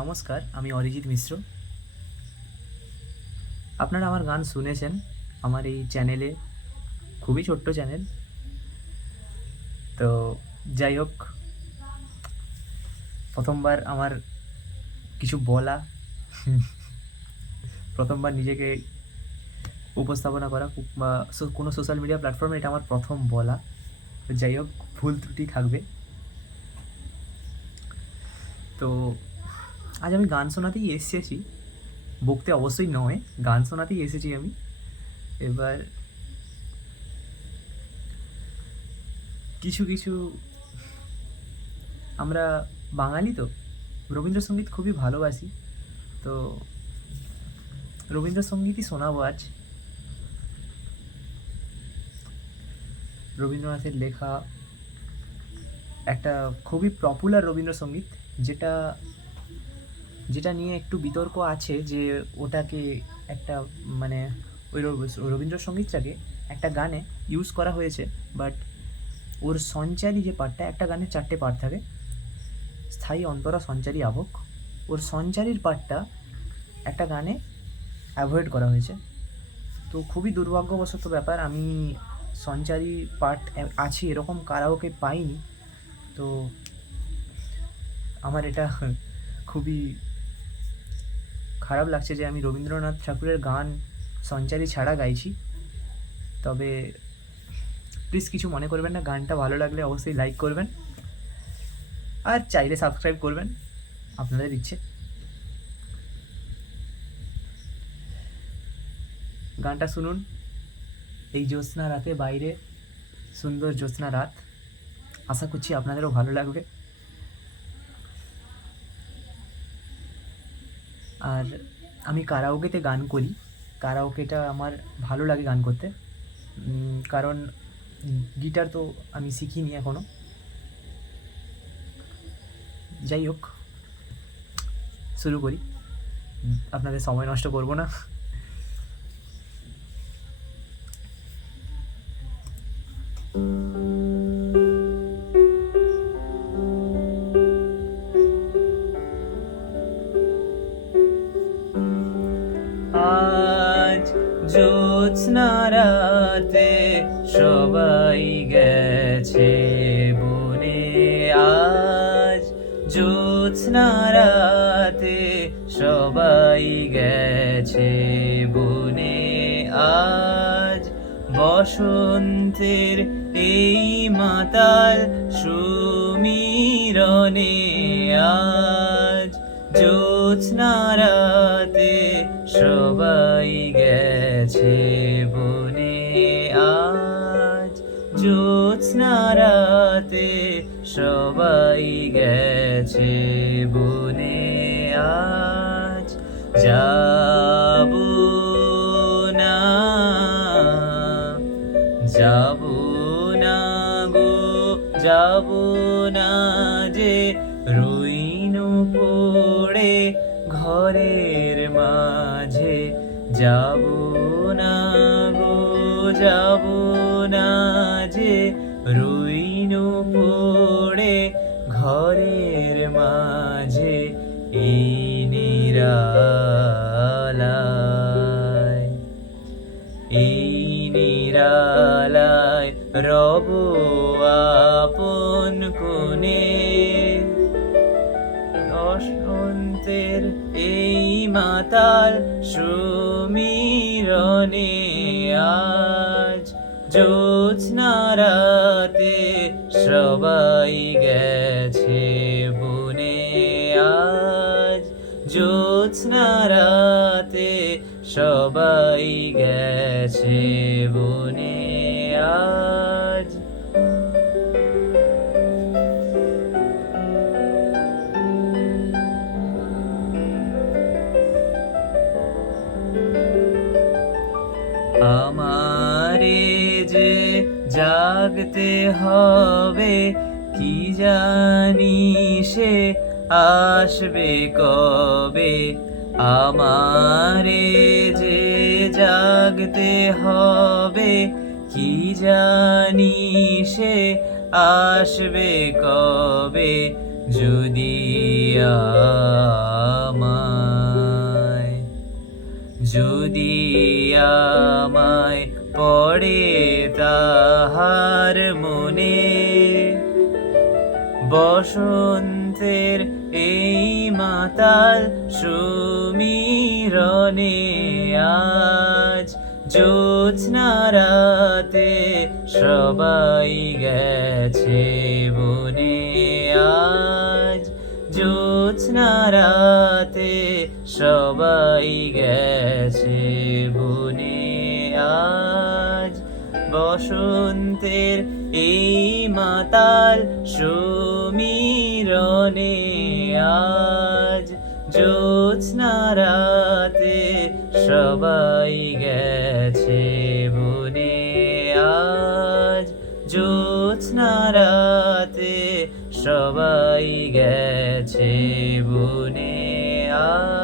নমস্কার, আমি অরিজিৎ মিশ্র। আপনারা আমার গান শুনেছেন আমার এই চ্যানেলে, খুবই ছোট্ট চ্যানেল। তো যাই হোক, প্রথমবার আমার কিছু বলা, প্রথমবার নিজেকে উপস্থাপনা করা বা কোনো সোশ্যাল মিডিয়া প্ল্যাটফর্মে এটা আমার প্রথম বলা। তো যাই হোক, ভুল ত্রুটি থাকবে। তো আজ আমি গান শোনাতেই এসেছি, বকতে অবশ্যই নয়, গান শোনাতেই এসেছি আমি। এবার কিছু কিছু আমরা বাঙালি তো রবীন্দ্রসঙ্গীত খুবই ভালোবাসি। তো রবীন্দ্রসঙ্গীতই শোনাবো আজ। রবীন্দ্রনাথের লেখা একটা খুবই পপুলার রবীন্দ্রসঙ্গীত, যেটা যেটা নিয়ে একটু বিতর্ক আছে যে ওটাকে একটা মানে ওই রবীন্দ্রসঙ্গীতটাকে একটা গানে ইউজ করা হয়েছে, বাট ওর সঞ্চারী যে পার্টটা, একটা গানে 4টে পার্ট থাকে: স্থায়ী, অন্তরা, সঞ্চারী, আবহ। ওর সঞ্চারীর পার্টটা একটা গানে অ্যাভয়েড করা হয়েছে। তো খুবই দুর্ভাগ্যবশত ব্যাপার, আমি সঞ্চারী পার্ট আছে এরকম কারাওকে পাইনি। তো আমার এটা খুবই খারাপ লাগছে যে আমি রবীন্দ্রনাথ ঠাকুরের গান সঞ্চারী ছাড়া গাইছি। তবে প্লিজ কিছু মনে করবেন না, গানটা ভালো লাগলে অবশ্যই লাইক করবেন, আর চাইলে সাবস্ক্রাইব করবেন, আপনাদের ইচ্ছে। গানটা শুনুন। এই জ্যোৎস্না রাতে বাইরে, সুন্দর জ্যোৎস্না রাত, আশা করছি আপনাদেরও ভালো লাগবে। আর আমি কারাওকেতে গান করি, কারাওকেটা আমার ভালো লাগে গান করতে, কারণ গিটার তো আমি শিখিনি এখনও। যাই হোক, শুরু করি, আপনাদের সময় নষ্ট করব না। আজ জ্যোৎস্না রাতে সবাই গেছে বনে, আজ জ্যোৎস্না রাতে সবাই গেছে বনে, আজ বসন্তের এই মাতাল সুমিরনে, আজ জ্যোৎস্না রাতে সবাই গেছে বনে, আজ জ্যোৎস্না রাতে সবাই গেছে বনে, আজ যাব না, যাব না গো, যাব না যে রইনু পড়ে ঘরের মাঝে, যাব না গো, যাব না যে রইনু পড়ে ঘরের মাঝে, এই নিরালায়, এই নিরালায় রব আপন কোণে, বসন্তের এই মাতাল সুমিরনে, আজ জ্যোৎস্না রাতে সবাই গেছে বনে, আজ জ্যোৎস্না রাতে সবাই গেছে বনে, আজ আমারে যে জাগতে হবে, কি জানি সে আসবে কবে, আমারে যে জাগতে হবে, কি জানি সে আসবে কবে, যদি যদি আমায় পড়ে তাহার মনে, বসন্তের এই মাতাল সুমিরনে আজ জ্যোৎস্না রাতে সবাই গেছে বনে, আজ জ্যোৎস্না রাতে সবাই গেছে বনে, আজ বসন্তের এই মাতাল সুমিরনে আজ জ্যোৎস্না রাতে সবাই গেছে বনে, আজ জ্যোৎস্না রাতে সবাই গেছে বনে, আজ